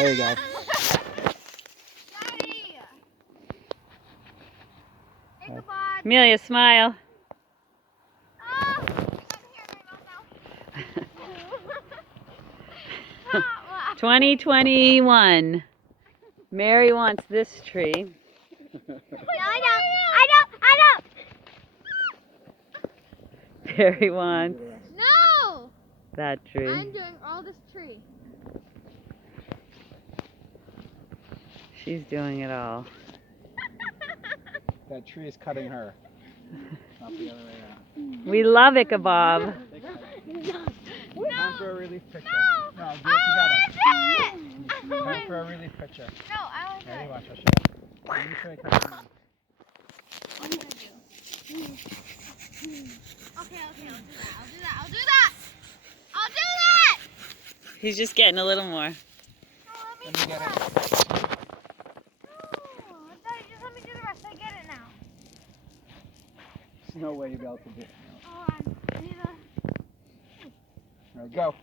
There you go. Amelia, smile. Oh, 2021. Mary wants this tree. I don't. Barry wants No! that tree. I'm doing all this tree. She's doing it all. That tree is cutting her. Not the other way around. We love it, Bob. Time for a relief picture. No, do I it want to together. Time for a relief picture. No, I want to Ready? Watch, I'll show you. Let me show you a couple. What am I gonna do? Okay, I'll do that. He's just getting a little more. Oh, Let me get it. No, Daddy, just let me do the rest. I get it now. There's no way you'll be able to do it. Hold on. I need a... All right, go.